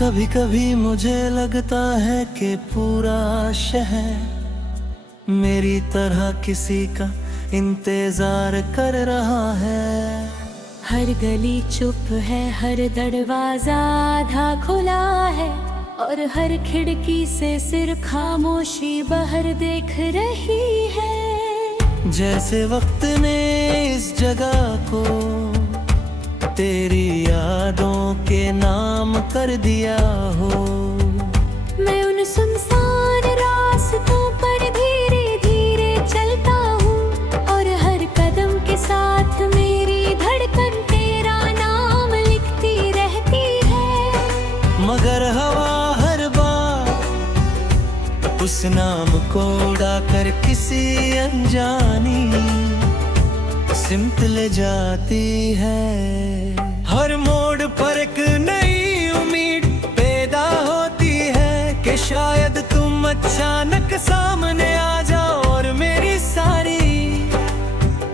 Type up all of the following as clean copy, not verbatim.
कभी कभी मुझे लगता है कि पूरा शहर मेरी तरह किसी का इंतजार कर रहा है। हर गली चुप है, हर दरवाजा आधा खुला है, और हर खिड़की से सिर्फ खामोशी बाहर देख रही है। जैसे वक्त ने इस जगह को तेरी यादों के नाम कर दिया हो। मैं उन सुनसान रास्तों पर धीरे धीरे चलता हूँ, और हर कदम के साथ मेरी धड़कन तेरा नाम लिखती रहती है। मगर हवा हर बार उस नाम को उड़ाकर किसी अनजानी सिमत ले जाती है। हर मोड़ पर एक नई उम्मीद पैदा होती है कि शायद तुम अचानक सामने आ जाओ, और मेरी सारी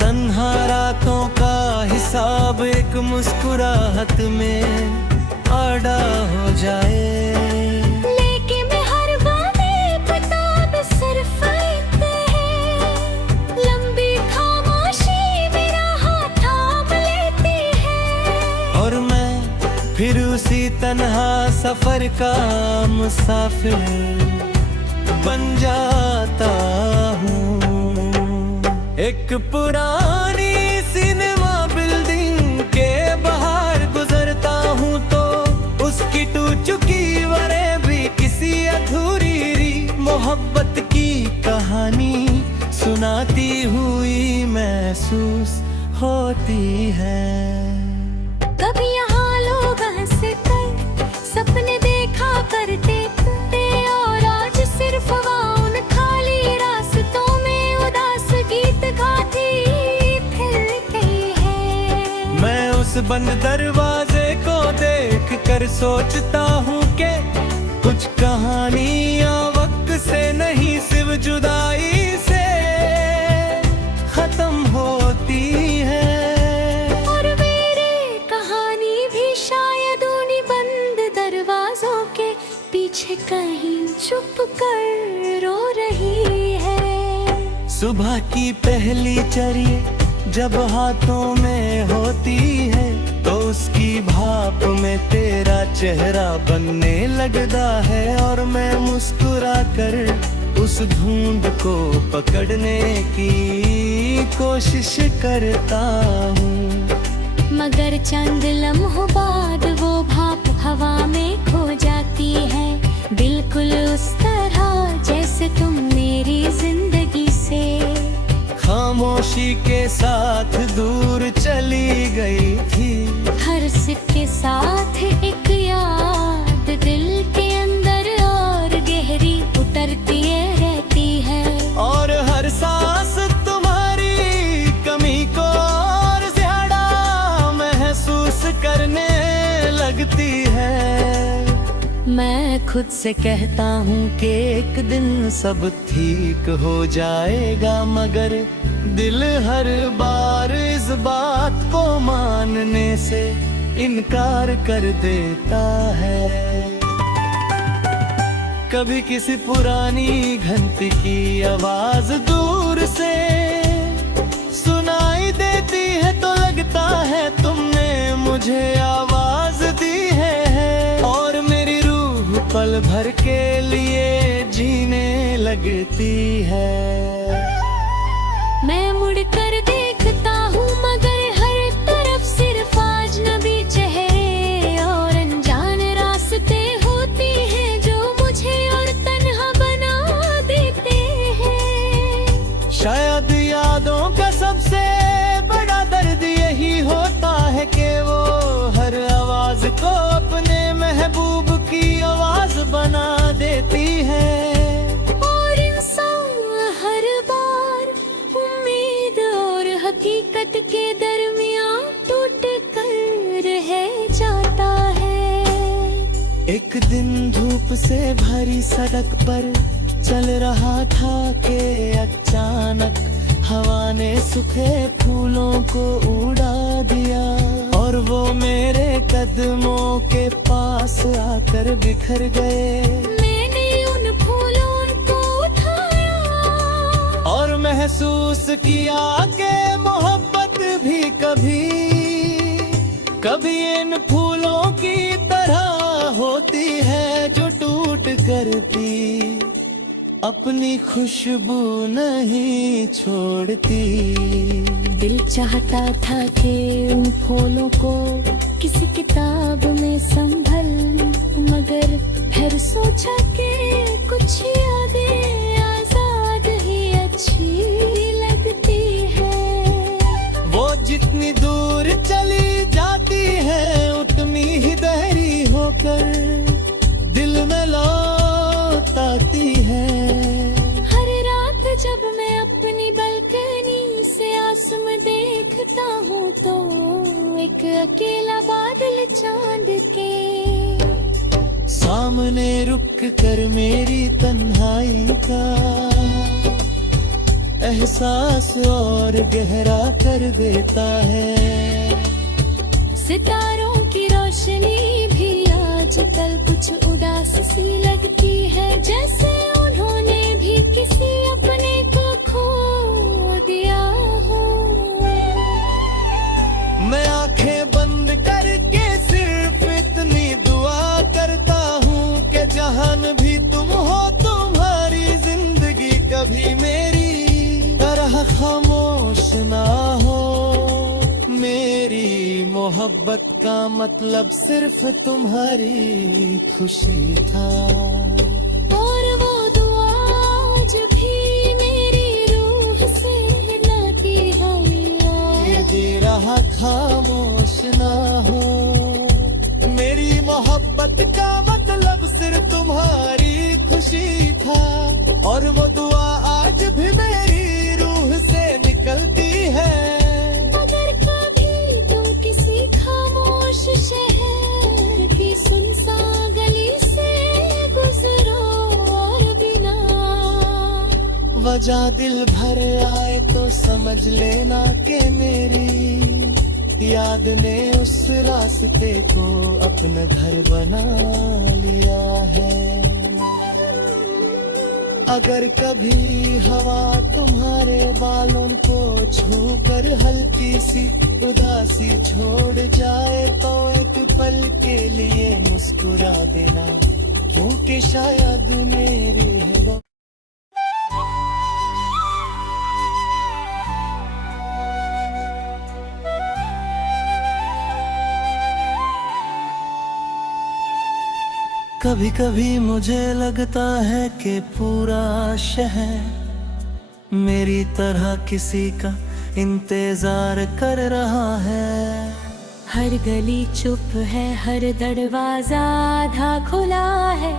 तन्हा रातों का हिसाब एक मुस्कुराहट में अदा हो जाए। फिर उसी तन्हा सफर का मुसाफिर बन जाता हूँ। एक पुरानी सिनेमा बिल्डिंग के बाहर गुजरता हूँ तो उसकी टूट चुकी वरें भी किसी अधूरी मोहब्बत की कहानी सुनाती हुई महसूस होती है। कभी सपने देखा करते थे, और आज सिर्फ उन खाली रास्तों में उदास गीत गाती फिरते हैं। मैं उस बंद दरवाजे को देख कर सोचता हूँ कि कुछ कहानियाँ वक्त से नहीं सिर्फ जुदाई से खत्म होती है। पीछे कहीं छुप कर रो रही है। सुबह की पहली चरी जब हाथों में होती है तो उसकी भाप में तेरा चेहरा बनने लगता है, और मैं मुस्कुरा कर उस धुंध को पकड़ने की कोशिश करता हूँ। मगर चंद लम्हों बाद वो भाप हवा में खो जाती है, बिल्कुल उस तरह जैसे तुम मेरी जिंदगी से खामोशी के साथ दूर चली गई थी। हर सिप के साथ एक याद दिल के अंदर और गहरी उतरती रहती है, और हर सांस तुम्हारी कमी को और ज्यादा महसूस करने लगती है। मैं खुद से कहता हूँ कि एक दिन सब ठीक हो जाएगा, मगर दिल हर बार इस बात को मानने से इनकार कर देता है। कभी किसी पुरानी घंटी की आवाज दूर से सुनाई देती है तो लगता है तुमने मुझे आवाज दी है, और मेरी रूह पल भर के लिए जीने लगती है। मैं मुड़ कर देखता हूँ मगर हर तरफ सिर्फ अजनबी चेहरे और अनजान रास्ते होती हैं जो मुझे और तन्हा बना देते हैं। शायद यादों का सबसे बड़ा दर्द यही होता है कि वो हर आवाज को अपने महबूब की आवाज बना देती है। और इंसान हर बार उम्मीद और हकीकत के दरमियान टूट कर रह जाता है। एक दिन धूप से भरी सड़क पर चल रहा था कि अचानक हवा ने सूखे फूलों को उड़ा दिया और वो मेरे कदमों के पास आकर बिखर गए। मैंने उन फूलों को उठाया और महसूस किया कि मोहब्बत भी कभी कभी इन फूलों की तरह होती है जो टूट कर भी अपनी खुशबू नहीं छोड़ती। दिल चाहता था कि उन फूलों को किसी किताब में संभल, मगर फिर सोचा कि कुछ यादें आजाद ही अच्छी लगती है। वो जितनी दूर चली जाती है उतनी ही गहरी होकर दिल में लौट आती है। हर रात जब मैं अपनी बालकनी से आसमान देखता हूँ तो एक अकेला बादल चांद के सामने रुक कर मेरी तन्हाई का एहसास और गहरा कर देता है। सितारों की रोशनी भी आजकल कुछ उदास सी लगती है, जैसे उन्होंने भी किसी अपने को खो दिया हो। मैं आंखें बंद करके सिर्फ इतनी दुआ करता हूँ कि जहान भी तुम हो तुम्हारी जिंदगी कभी मेरी तरह खामोश ना हो। मेरी मोहब्बत का मतलब सिर्फ तुम्हारी खुशी था और वो दुआ आज भी मेरी रूह से नाती है। ये जी रहा खामोश ना हो। मेरी मोहब्बत का मतलब सिर्फ तुम्हारी खुशी था और वो दुआ आज भी मेरी रूह से निकलती है। अगर कभी तुम किसी खामोश शहर की सुनसान गली से गुजरो और बिना वजह दिल भर आए तो समझ लेना कि मेरी याद ने उस रास्ते को अपना घर बना लिया है। अगर कभी हवा तुम्हारे बालों को छूकर हल्की सी उदासी छोड़ जाए तो एक पल के लिए मुस्कुरा देना, क्योंकि शायद मेरी है। कभी कभी मुझे लगता है कि पूरा शहर मेरी तरह किसी का इंतजार कर रहा है। हर गली चुप है, हर दरवाजा आधा खुला है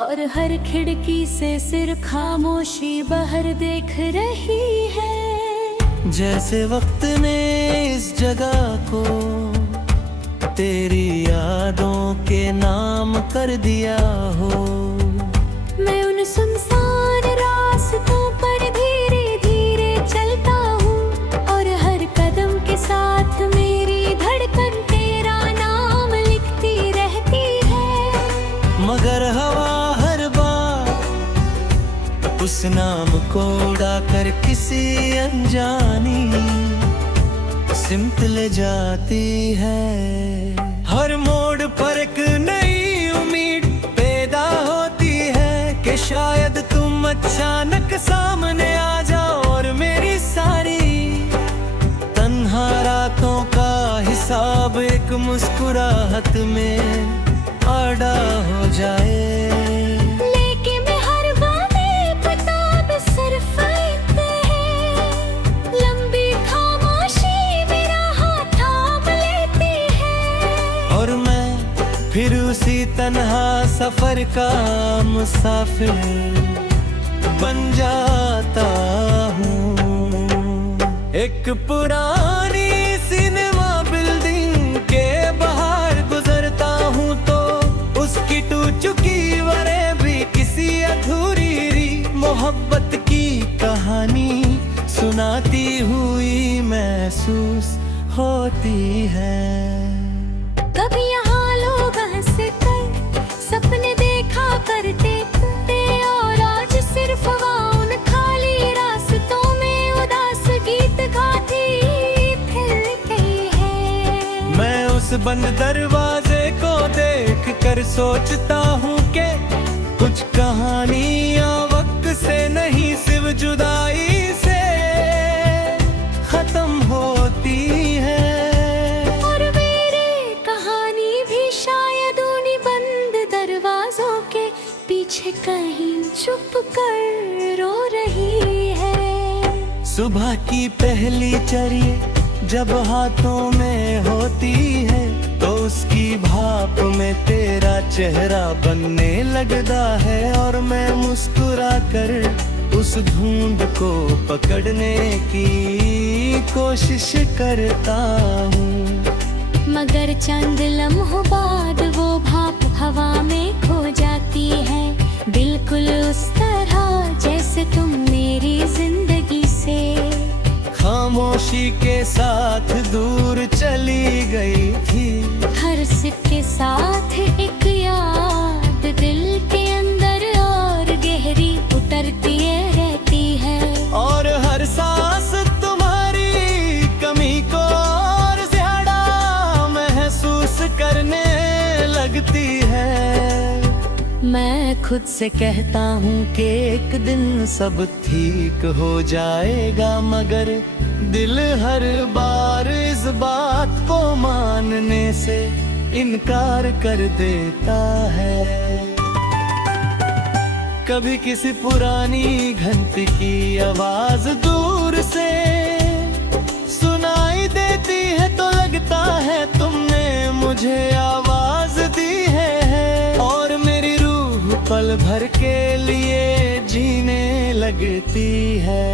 और हर खिड़की से सिर्फ खामोशी बाहर देख रही है। जैसे वक्त ने इस जगह को तेरी यादों के नाम कर दिया हो। मैं उन सुनसान रास्तों पर धीरे धीरे चलता हूँ और हर कदम के साथ मेरी धड़कन तेरा नाम लिखती रहती है। मगर हवा हर बार उस नाम को उड़ाकर किसी अनजानी सिमत ले जाती है। हर मोड़ पर एक नई उम्मीद पैदा होती है कि शायद तुम अचानक सामने आ जाओ और मेरी सारी तन्हा रातों का हिसाब एक मुस्कुराहट में अदा हो जाए। फिर उसी तन्हा सफर का मुसाफिर बन जाता हूँ। एक पुरानी सिनेमा बिल्डिंग के बाहर गुजरता हूँ तो उसकी टूट चुकी वरें भी किसी अधूरी मोहब्बत की कहानी सुनाती महसूस होती है। कभी यहाँ लोग हंसते सपने देखा करते थे और आज सिर्फ वहाँ उन खाली रास्तों में उदास गीत गाती फिरते हैं। मैं उस बंद दरवाजे को देख कर सोचता हूँ कि कुछ कहानियाँ वक्त से नहीं सिर्फ जुदाई से खत्म होती है। और मेरी कहानी भी शायद उन्हीं बंद दरवाजों के पीछे कहीं छुप कर रो रही है। सुबह की पहली चर्ये जब हाथों में होती है तो उसकी भाप में तेरा चेहरा बनने लगता है और मैं मुस्कुरा कर उस धुंध को पकड़ने की कोशिश करता हूँ। मगर चंद लम्हों बाद वो भाप हवा में खो जाती है, बिल्कुल उस तरह जैसे तुम मेरी जिंदगी से खामोशी के साथ दूर चली गई थी। हर सिप के साथ एक याद दिल के अंदर और गहरी उतरती रहती है। और हर सांस तुम्हारी कमी को और ज्यादा महसूस करने लगती है। मैं खुद से कहता हूँ कि एक दिन सब ठीक हो जाएगा, मगर दिल हर बार इस बात को मानने से इनकार कर देता है। कभी किसी पुरानी घंटी की आवाज दूर से सुनाई देती है तो लगता है तुमने मुझे आवाज दी है और मेरी रूह पल भर के लिए जीने लगती है।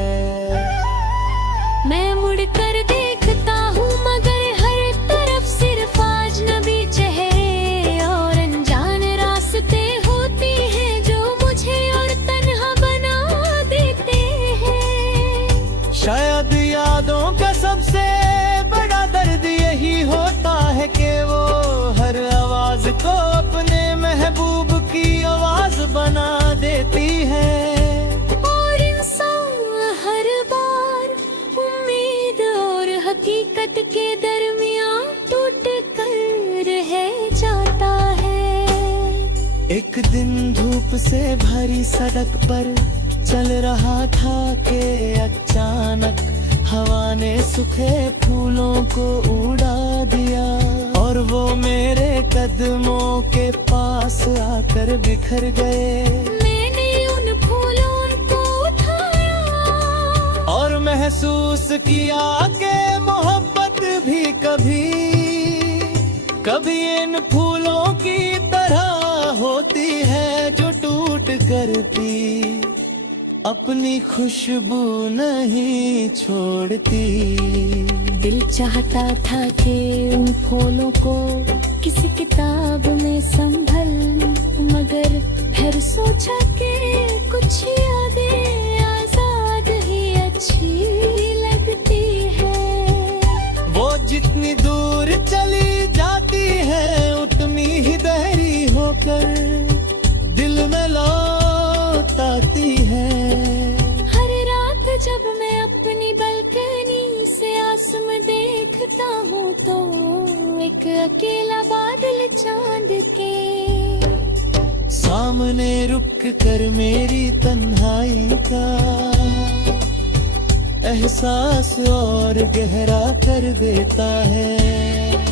मैं मुड़ कर देखता हूँ मगर हर तरफ सिर्फ अजनबी चेहरे और अनजान रास्ते होती हैं जो मुझे और तन्हा बना देते हैं। शायद यादों का सबसे बड़ा दर्द यही होता है कि वो हर आवाज को अपने महबूब की आवाज बना देती है। और इंसान हर बार उम्मीद और हकीकत के दरमियान टूट कर रह जाता है। एक दिन धूप से भरी सड़क पर चल रहा था कि अचानक हवा ने सूखे फूलों को उड़ा दिया और वो मेरे कदमों के पास आकर बिखर गए। मैंने उन फूलों को उठाया और महसूस किया कि मोहब्बत भी कभी इन फूलों की तरह होती है जो टूट कर भी अपनी खुशबू नहीं छोड़ती। दिल चाहता था कि उन फूलों को किसी किताब में संभल, मगर फिर सोचा कि कुछ यादें आजाद ही अच्छी लगती है। वो जितनी दूर चली जाती है उतनी ही गहरी होकर दिल में लौट आती है। हर रात जब मैं अपनी बालकनी से आसमान देखता हूँ तो एक अकेला बादल चांद के सामने रुक कर मेरी तन्हाई का एहसास और गहरा कर देता है।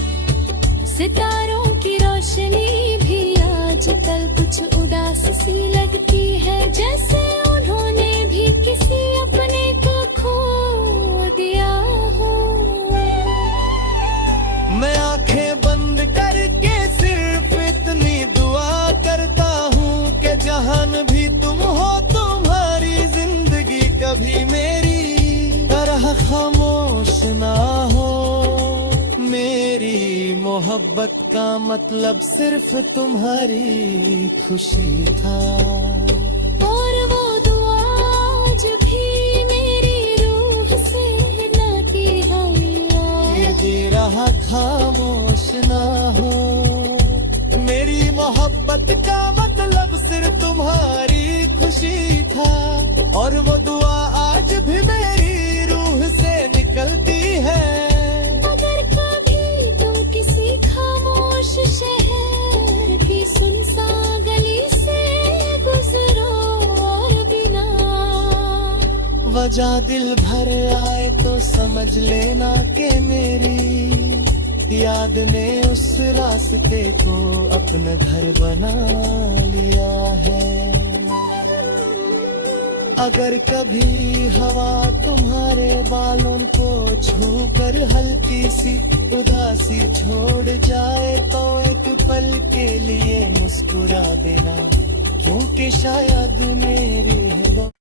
सितारों की रोशनी भी आजकल कुछ उदास सी लगती है, जैसे उन्होंने भी किसी अपने को खो दिया हो। मैं आंखें बंद करके सिर्फ इतनी दुआ करता हूँ कि जहान भी तुम हो तुम्हारी जिंदगी कभी मेरी तरह खामोश ना हो। मेरी मोहब्बत का मतलब सिर्फ तुम्हारी खुशी था। और वो दुआ आज भी मेरी रूह से ना की हुई था, और वो दुआ आज भी मेरी रूह से निकलती है। अगर कभी तुम किसी खामोश शहर की सुनसान गली से गुजरो और बिना वजह दिल भर आए तो समझ लेना कि मेरी याद ने उस रास्ते को अपना घर बना लिया है। अगर कभी हवा तुम्हारे बालों को छूकर हल्की सी उदासी छोड़ जाए तो एक पल के लिए मुस्कुरा देना, क्योंकि शायद मेरी है।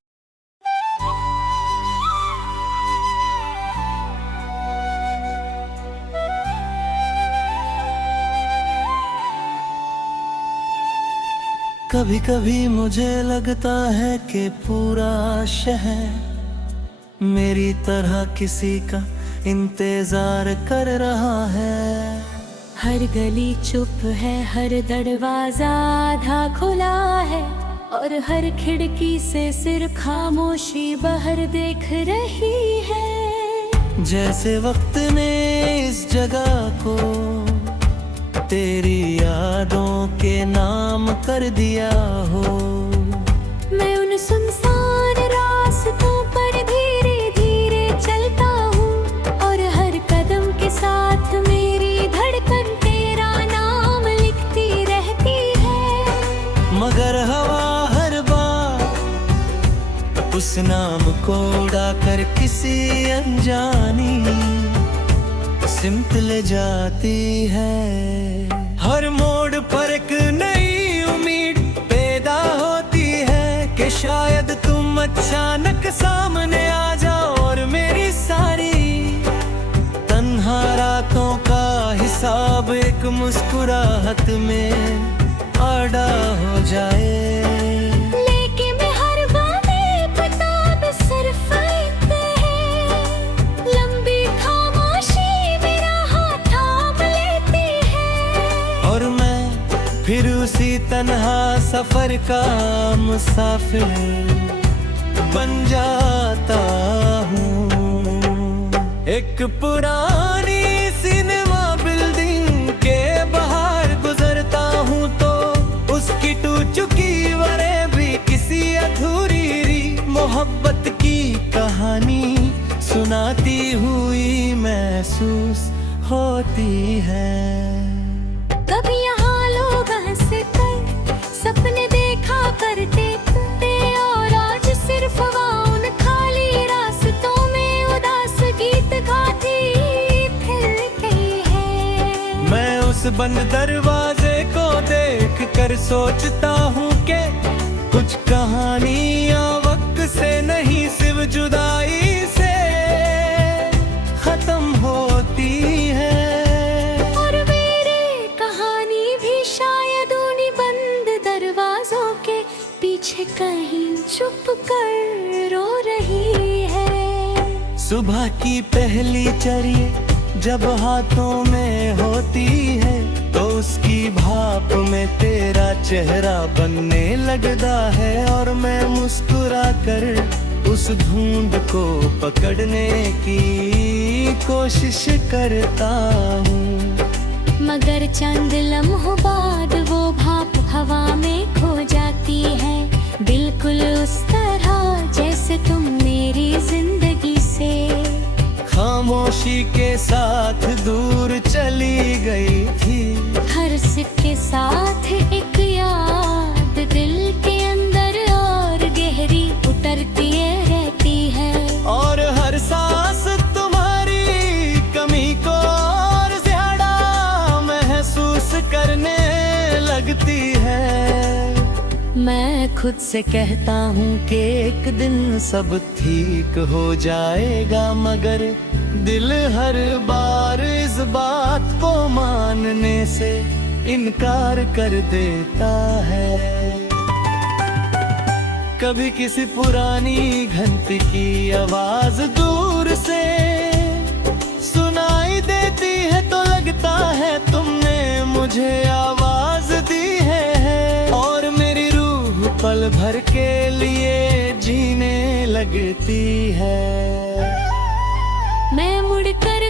कभी कभी मुझे लगता है कि पूरा शहर मेरी तरह किसी का इंतजार कर रहा है। हर गली चुप है, हर दरवाजा आधा खुला है, और हर खिड़की से सिर्फ खामोशी बाहर देख रही है। जैसे वक्त ने इस जगह को तेरी यादों के नाम कर दिया हो। मैं उन सुनसान रास्तों पर धीरे धीरे चलता हूँ, और हर कदम के साथ मेरी धड़कन तेरा नाम लिखती रहती है। मगर हवा हर बार उस नाम को उड़ाकर किसी अनजानी सिमत ले जाती है। हर मोड़ पर एक नई उम्मीद पैदा होती है कि शायद तुम अचानक सामने आ जाओ, और मेरी सारी तन्हा रातों का हिसाब एक मुस्कुराहट में अदा हो जाए। फिर उसी तन्हा सफर का मुसाफिर बन जाता हूँ। एक पुरानी सिनेमा बिल्डिंग के बाहर गुजरता हूँ तो उसकी टूट चुकी वरें भी किसी अधूरी मोहब्बत की कहानी सुनाती हुई महसूस होती है। कभी यहाँ लोग हंसते सपने देखा करते थे, और आज सिर्फ उन खाली रास्तों में उदास गीत गाती फिरती है। मैं उस बंद दरवाजे को देख कर सोचता हूँ कि कुछ कहानियाँ वक्त से नहीं सिर्फ जुदाई से खत्म होती है। पीछे कहीं छुप कर रो रही है। सुबह की पहली चरी जब हाथों में होती है तो उसकी भाप में तेरा चेहरा बनने लगता है, और मैं मुस्कुरा कर उस धुंध को पकड़ने की कोशिश करता हूँ। मगर चंद लम्हों बाद वो भाप हवा में खो जाती है, बिल्कुल उस तरह जैसे तुम मेरी जिंदगी से खामोशी के साथ दूर चली गई थी। हर सिक्के साथ एक याद दिल के अंदर और गहरी उतरती रहती है, और हर सांस तुम्हारी कमी को और ज्यादा महसूस करने लगती है। मैं खुद से कहता हूँ कि एक दिन सब ठीक हो जाएगा, मगर दिल हर बार इस बात को मानने से इनकार कर देता है। कभी किसी पुरानी घंटी की आवाज दूर से सुनाई देती है तो लगता है तुमने मुझे आवाज दी है, और मेरी रूह पल भर के लिए लगती है। मैं मुड़ कर